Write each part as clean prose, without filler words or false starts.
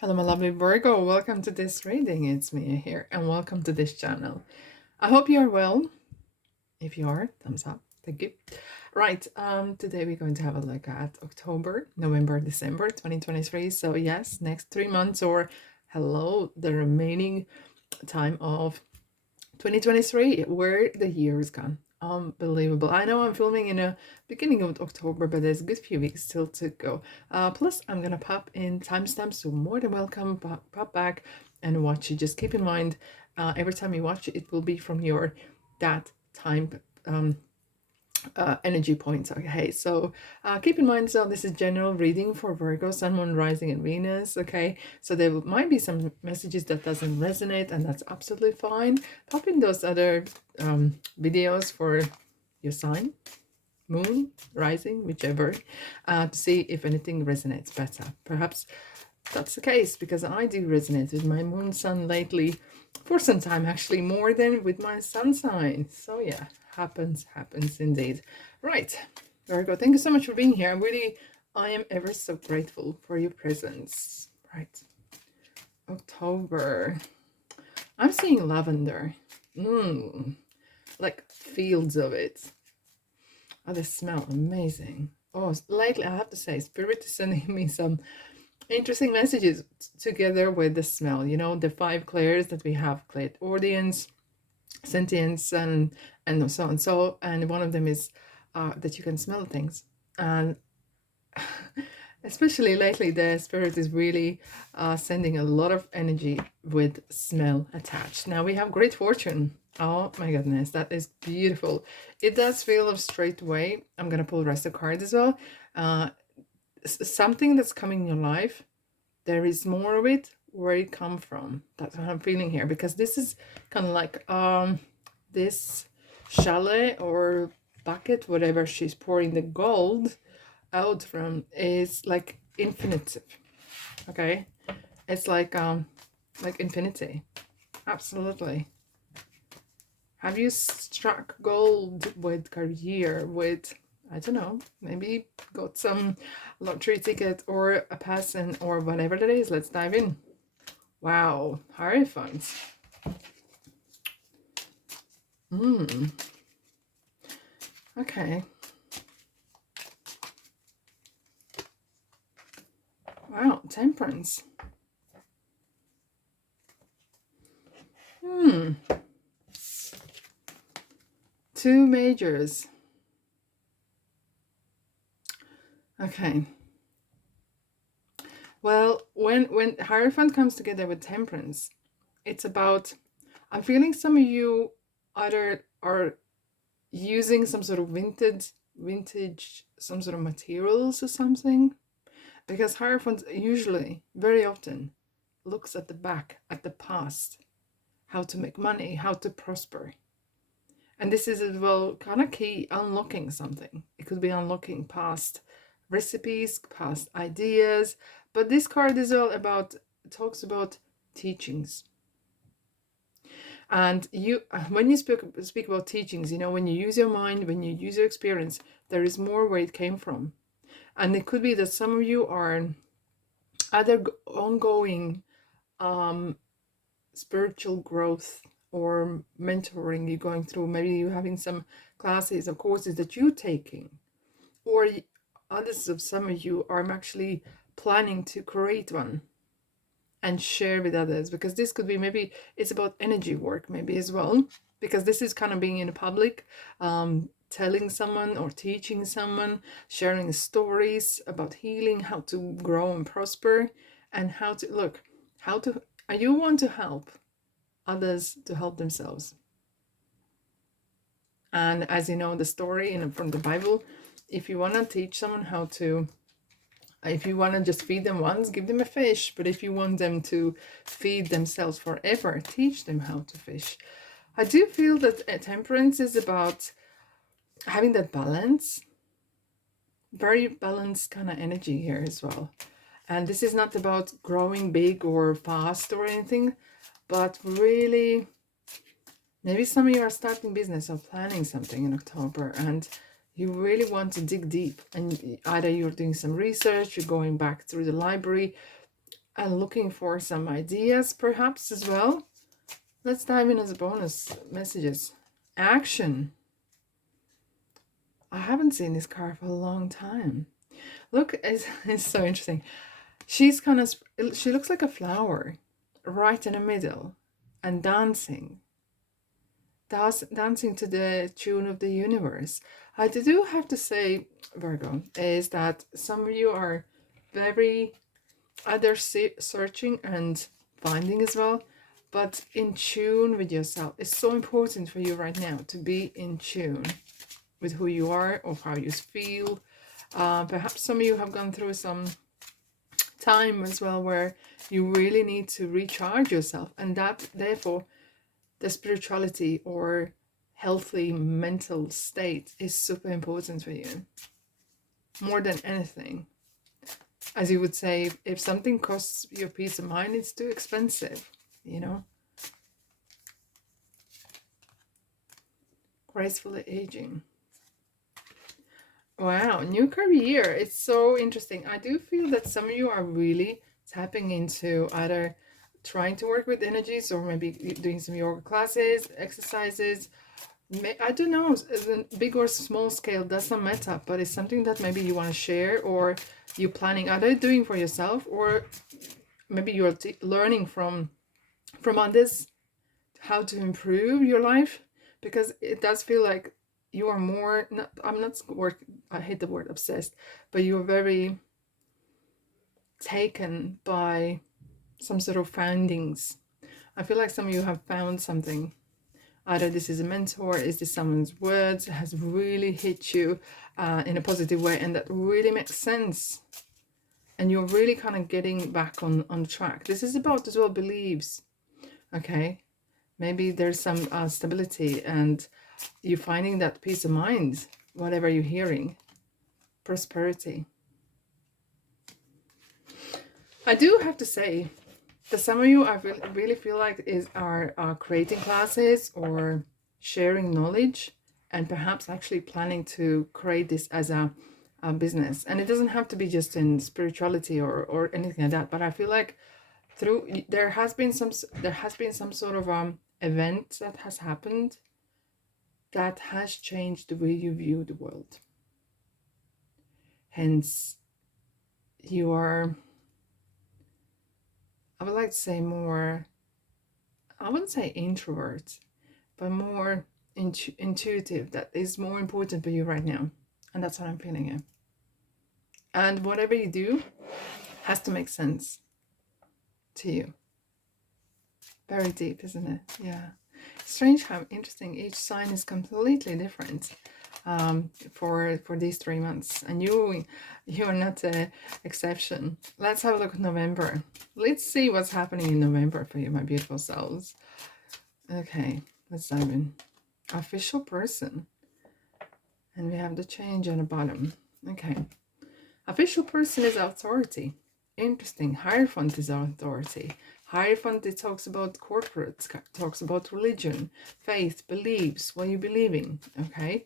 Hello, my lovely Virgo. Welcome to this reading. It's Mia here, and welcome to this channel. I hope you are well. If you are, thumbs up. Thank you. Right. Today we're going to have a look at October, November, December 2023. So yes, next 3 months, or hello, the remaining time of 2023, where the year is gone. Unbelievable. I know I'm filming in the beginning of October, but there's a good few weeks still to go. Plus, I'm gonna pop in timestamps, so more than welcome. Pop back and watch it. Just keep in mind, every time you watch it, it will be from your that time energy points. Okay, so keep in mind, so this is general reading for Virgo, Sun, Moon, Rising, and Venus. Okay, so there might be some messages that doesn't resonate, and that's absolutely fine. Pop in those other videos for your sign, Moon, Rising, whichever, to see if anything resonates better. Perhaps that's the case, because I do resonate with my Moon Sun lately for some time, actually more than with my Sun sign. So yeah, happens indeed. Right, Virgo, thank you so much for being here. I am ever so grateful for your presence. Right, October. I'm seeing lavender. Like fields of it. Oh, they smell amazing. Oh, lately I have to say, Spirit is sending me some interesting messages together with the smell. You know, the five clairs that we have: clairaudience, sentience, and so on. So, and one of them is that you can smell things. And especially lately, the Spirit is really sending a lot of energy with smell attached. Now we have great fortune. Oh my goodness, that is beautiful. It does feel of straight away. I'm gonna pull the rest of the cards as well. Something that's coming in your life, there is more of it. Where it come from? That's what I'm feeling here, because this is kind of like this chalet or bucket, whatever she's pouring the gold out from, is like infinitive. Okay, it's like infinity. Absolutely. Have you struck gold with career, with, I don't know, maybe got some lottery ticket or a person or whatever it is? Let's dive in. Wow, Hierophant. Okay. Wow, Temperance. Two majors. Okay. Well, when Hierophant comes together with Temperance, it's about, I'm feeling some of you either are using some sort of vintage, some sort of materials or something, because Hierophant usually, very often, looks at the back, at the past, how to make money, how to prosper. And this is as well kind of key, unlocking something. It could be unlocking past recipes, past ideas, but this card is all about, talks about teachings. And you, when you speak about teachings, you know, when you use your mind, when you use your experience, there is more where it came from. And it could be that some of you are either ongoing spiritual growth or mentoring you're going through. Maybe you're having some classes or courses that you're taking, or others of some of you are actually planning to create one and share with others, because this could be, maybe it's about energy work maybe as well, because this is kind of being in public, telling someone or teaching someone, sharing stories about healing, how to grow and prosper, and how to look, how to, you want to help others to help themselves. And as you know, the story from the Bible, if you want to teach someone how to, if you want to just feed them once, give them a fish. But if you want them to feed themselves forever, teach them how to fish. I do feel that temperance is about having that balance, very balanced kind of energy here as well. And this is not about growing big or fast or anything, but really, maybe some of you are starting business or planning something in October, and you really want to dig deep, and either you're doing some research, you're going back through the library, and looking for some ideas perhaps as well. Let's dive in as a bonus messages. Action. I haven't seen this card for a long time. Look, it's so interesting. She's kind of, she looks like a flower right in the middle and dancing. Dancing to the tune of the universe. I do have to say, Virgo, is that some of you are very either searching and finding as well, but in tune with yourself. It's so important for you right now to be in tune with who you are or how you feel. Perhaps some of you have gone through some time as well where you really need to recharge yourself, and that therefore the spirituality or healthy mental state is super important for you more than anything. As you would say, if something costs your peace of mind, it's too expensive, you know. Gracefully aging. Wow, new career. It's so interesting. I do feel that some of you are really tapping into either trying to work with energies or maybe doing some yoga classes, exercises. I don't know, big or small scale, doesn't matter, but it's something that maybe you want to share, or you're planning either doing for yourself, or maybe you're learning from others how to improve your life, because it does feel like you are more, not, I hate the word obsessed, but you're very taken by some sort of findings. I feel like some of you have found something. Either this is a mentor, is this someone's words has really hit you in a positive way, and that really makes sense. And you're really kind of getting back on track. This is about as well beliefs, okay? Maybe there's some stability and you're finding that peace of mind, whatever you're hearing. Prosperity. I do have to say that some of you I really feel like are creating classes or sharing knowledge, and perhaps actually planning to create this as a business. And it doesn't have to be just in spirituality or anything like that, but I feel like there has been some sort of event that has happened that has changed the way you view the world. Hence, you are, I would like to say more, I wouldn't say introvert, but more intuitive. That is more important for you right now. And that's what I'm feeling here. And whatever you do has to make sense to you. Very deep, isn't it? Yeah. Strange how interesting each sign is completely different for these 3 months, and you are not an exception. Let's have a look at November. Let's see what's happening in November for you, my beautiful souls. Okay, let's dive in. Official person, and we have the change on the bottom. Okay, official person is authority. Interesting. Hierophant is authority. Hierophant, it talks about corporate, talks about religion, faith, beliefs, what you believe in. Okay,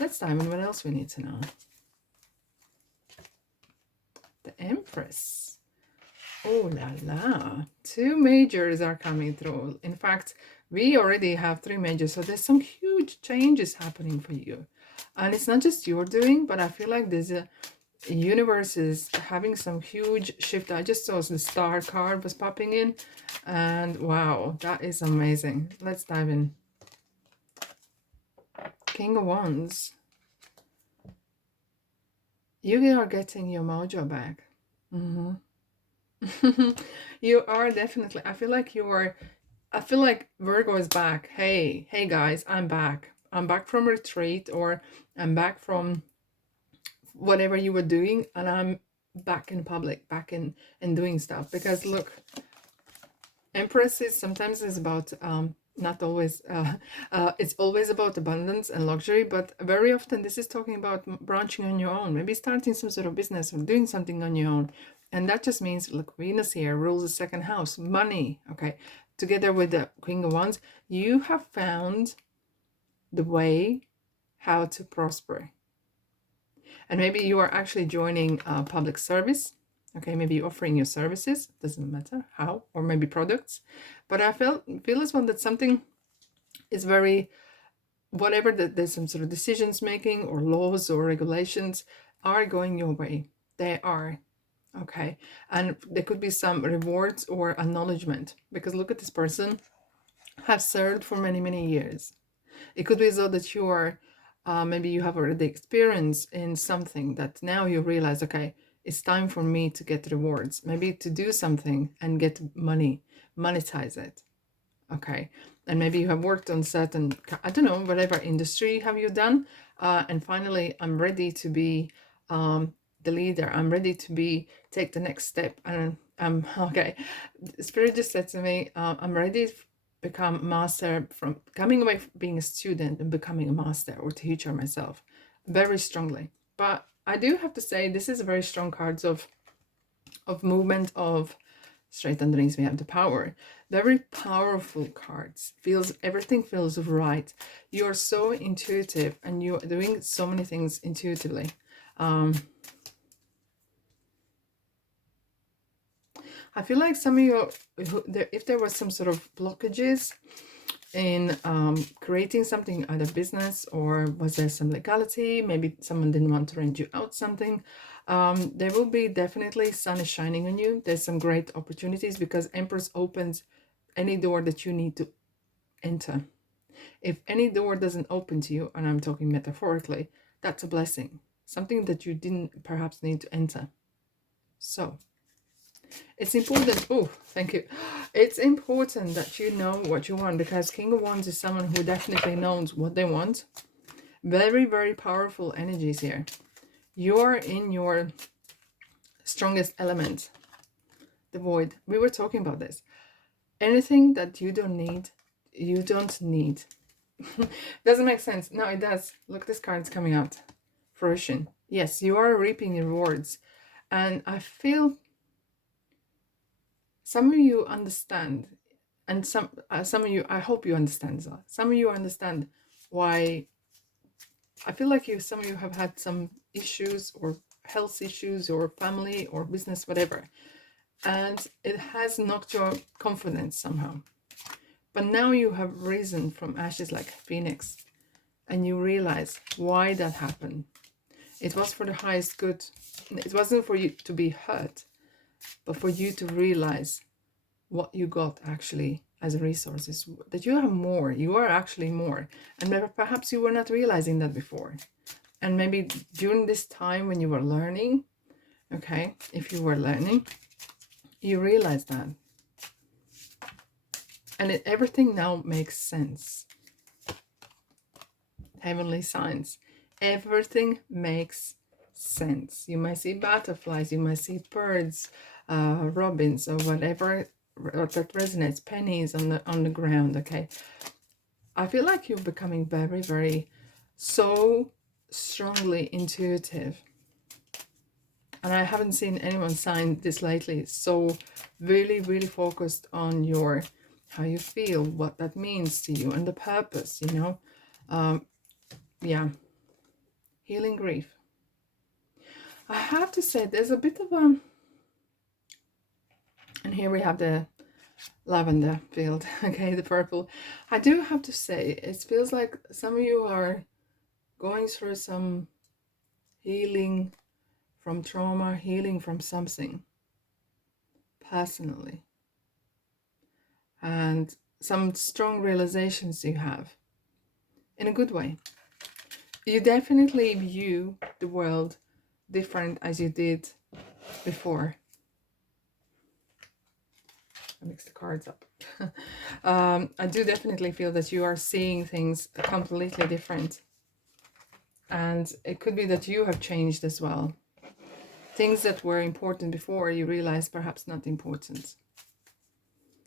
let's dive in what else we need to know. The Empress. Oh la la. 2 majors are coming through. In fact, we already have 3 majors, so there's some huge changes happening for you. And it's not just your doing, but I feel like there's a universe is having some huge shift. I just saw the star card was popping in, and wow, that is amazing. Let's dive in. King of Wands. You are getting your mojo back. You are definitely, I feel like Virgo is back. Hey guys, I'm back. I'm back from retreat, or I'm back from whatever you were doing, and I'm back in public, back in doing stuff. Because look, Empresses sometimes is about not always it's always about abundance and luxury, but very often this is talking about branching on your own, maybe starting some sort of business or doing something on your own. And that just means, look, Venus here rules the 2nd house, money. Okay, together with the Queen of Wands, you have found the way how to prosper. And maybe you are actually joining public service, Okay, maybe offering your services, doesn't matter how, or maybe products. But I feel as well that something is very, whatever, that there's some sort of decisions making or laws or regulations are going your way. They are. Okay. And there could be some rewards or acknowledgement, because look at this person have served for many, many years. It could be so that you are, maybe you have already experience in something that now you realize, okay, it's time for me to get rewards, maybe to do something and get money, monetize it. Okay. And maybe you have worked on certain, I don't know, whatever industry have you done. And finally, I'm ready to be the leader. I'm ready to be, take the next step. And I'm, okay. Spirit just said to me, I'm ready to become master, from coming away from being a student and becoming a master or teacher myself, very strongly. But I do have to say, this is a very strong cards of movement, of straight underneath we have the power. Very powerful cards. Feels, everything feels right. You're so intuitive and you're doing so many things intuitively. I feel like some of you, if there was some sort of blockages in creating something, either business, or was there some legality, maybe someone didn't want to rent you out something, there will be definitely sun is shining on you. There's some great opportunities, because Empress opens any door that you need to enter. If any door doesn't open to you, and I'm talking metaphorically, that's a blessing, something that you didn't perhaps need to enter. So it's important, oh, thank you. It's important that you know what you want, because King of Wands is someone who definitely knows what they want. Very, very powerful energies here. You're in your strongest element, the void. We were talking about this. Anything that you don't need, you don't need. Doesn't make sense. No, it does. Look, this card's coming out. Fruition. Yes, you are reaping your rewards. And I feel some of you understand, and some of you, I hope you understand that. Some of you understand why. I feel like some of you have had some issues, or health issues, or family, or business, whatever, and it has knocked your confidence somehow. But now you have risen from ashes like a phoenix, and you realize why that happened. It was for the highest good. It wasn't for you to be hurt, but for you to realize what you got actually as resources, that you have more, you are actually more, and perhaps you were not realizing that before. And maybe during this time when you were learning, okay, if you were learning, you realize that, and everything now makes sense. Heavenly signs, everything makes sense. You might see butterflies, you might see birds, robins, or whatever that resonates, pennies on the ground. Okay, I feel like you're becoming very, very, so strongly intuitive, and I haven't seen anyone sign this lately. So really, really focused on your, how you feel, what that means to you, and the purpose, you know. Yeah, healing grief. I have to say, there's a bit of a, and here we have the lavender field, okay, the purple. I do have to say, it feels like some of you are going through some healing from trauma, healing from something personally, and some strong realizations you have in a good way. You definitely view the world different as you did before. I mix the cards up. I do definitely feel that you are seeing things completely different. And it could be that you have changed as well. Things that were important before, you realize perhaps not important.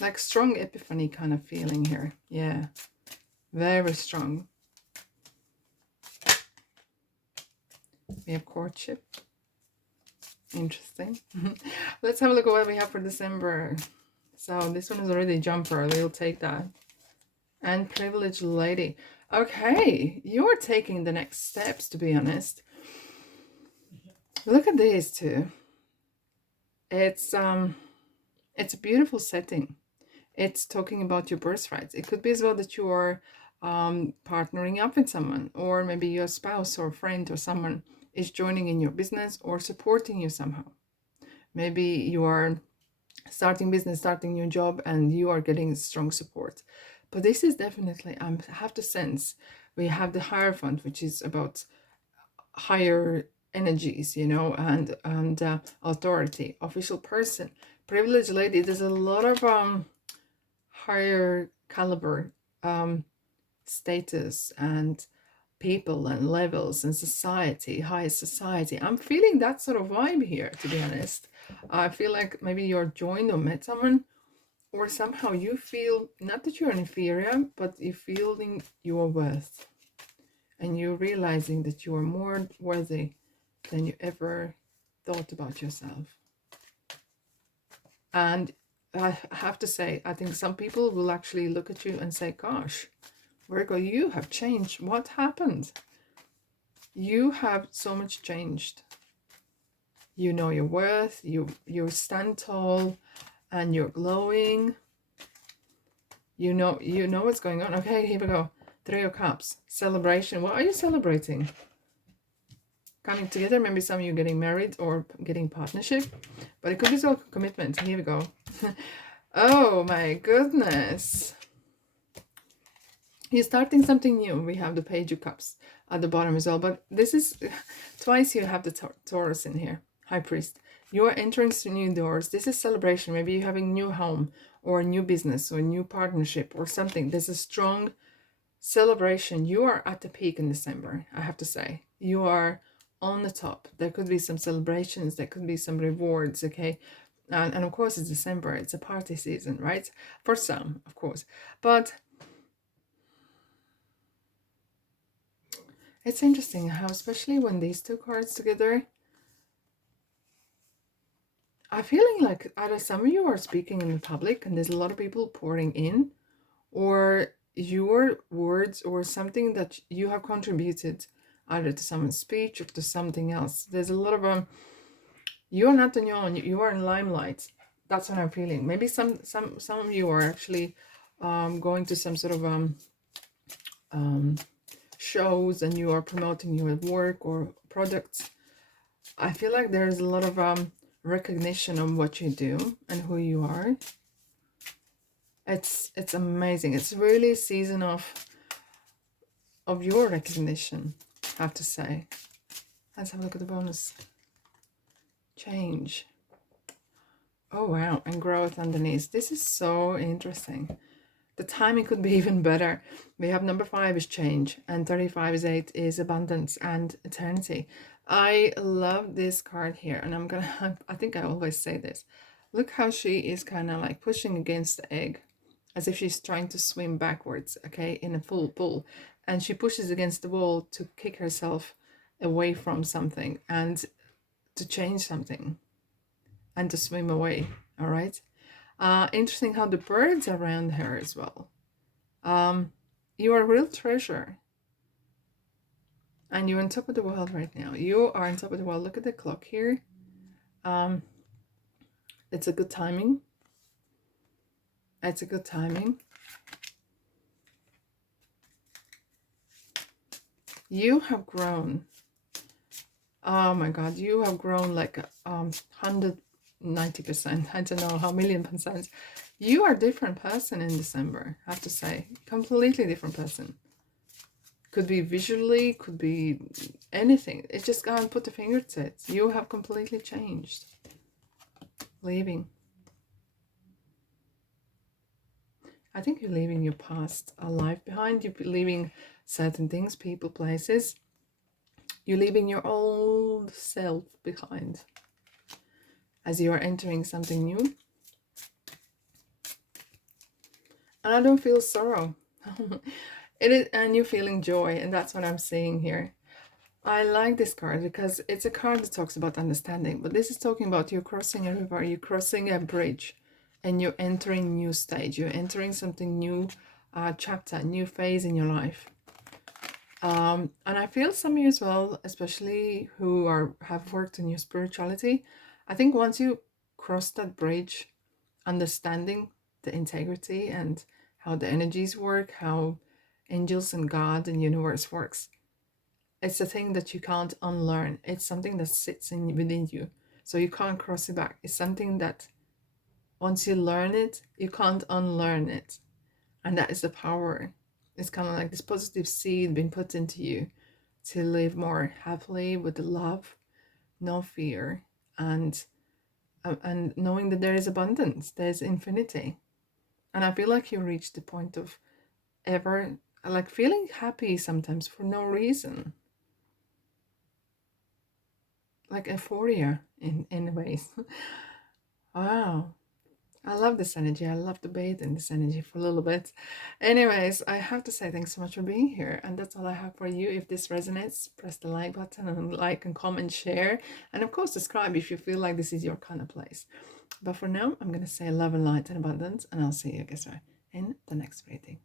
Like strong epiphany kind of feeling here. Yeah, very strong. We have courtship. Interesting. Let's have a look at what we have for December. So this one is already a jumper. We'll take that. And privileged lady. Okay, you're taking the next steps, to be honest. Look at these two. it's a beautiful setting. It's talking about your birthright. It could be as well that you are partnering up with someone, or maybe your spouse or friend or someone is joining in your business or supporting you somehow. Maybe you are starting business, starting new job, and you are getting strong support. But this is definitely, I have to sense, we have the Hierophant, which is about higher energies, you know, and authority, official person, privileged lady. There's a lot of higher caliber status and people and levels and society, high society. I'm feeling that sort of vibe here, to be honest. I feel like maybe you're joined or met someone, or somehow you feel not that you're inferior, but you're feeling your worth, and you're realizing that you are more worthy than you ever thought about yourself. And I have to say, I think some people will actually look at you and say, gosh, Virgo, you have changed. What happened? You have so much changed. You know your worth, you stand tall, and you're glowing. You know what's going on. Okay, here we go. 3 of Cups. Celebration. What are you celebrating? Coming together. Maybe some of you getting married or getting partnership. But it could be so commitment. Here we go. Oh my goodness. You're starting something new. We have the Page of Cups at the bottom as well. But this is twice you have the Taurus in here. High Priest. You are entering some new doors. This is celebration. Maybe you're having a new home or a new business or a new partnership or something. There's a strong celebration. You are at the peak in December, I have to say. You are on the top. There could be some celebrations. There could be some rewards, okay? And of course, it's December. It's a party season, right? For some, of course. But it's interesting how, especially when these two cards together, I'm feeling like either some of you are speaking in the public and there's a lot of people pouring in, or your words or something that you have contributed either to someone's speech or to something else. There's a lot of you're not on your own, you are in limelight. That's what I'm feeling. Maybe some of you are actually going to some sort of shows and you are promoting your work or products. I feel like there's a lot of recognition on what you do and who you are. It's amazing. It's really a season of your recognition, I have to say. Let's have a look at the bonus. Change. Oh wow, and growth underneath. This is so interesting. The timing could be even better. We have number 5 is change, and 35 is 8 is abundance and eternity. I love this card here, and I'm gonna have, I think I always say this. Look how she is kind of like pushing against the egg, as if she's trying to swim backwards, okay, in a full pull. And she pushes against the wall to kick herself away from something and to change something and to swim away, all right? Interesting how the birds are around her as well. You are a real treasure. And you're on top of the world right now. You are on top of the world. Look at the clock here. It's a good timing. It's a good timing. You have grown. Oh my God, you have grown like 190%. I don't know how million percent. You are a different person in December, I have to say. Completely different person. Could be visually, could be anything. It just can't put the finger to it. You have completely changed. Leaving. I think you're leaving your past life behind. You're leaving certain things, people, places. You're leaving your old self behind as you are entering something new. And I don't feel sorrow. It is, and you're feeling joy, and that's what I'm seeing here. I like this card because it's a card that talks about understanding, but this is talking about you're crossing a river, you're crossing a bridge, and you're entering a new stage. You're entering something new, chapter, new phase in your life. And I feel some of you as well, especially who have worked on your spirituality. I think once you cross that bridge, understanding the integrity and how the energies work, how angels and God and universe works. It's a thing that you can't unlearn. It's something that sits in within you, so you can't cross it back. It's something that once you learn it, you can't unlearn it, and that is the power. It's kind of like this positive seed being put into you to live more happily with the love, no fear, and knowing that there is abundance, there's infinity. And I feel like you reach the point of ever like feeling happy sometimes for no reason, like euphoria in ways. Wow, I love this energy. I love to bathe in this energy for a little bit. Anyways, I have to say thanks so much for being here. And that's all I have for you. If this resonates, press the like button and like and comment, share. And of course, subscribe if you feel like this is your kind of place. But for now, I'm going to say love and light and abundance. And I'll see you, guess what, in the next reading.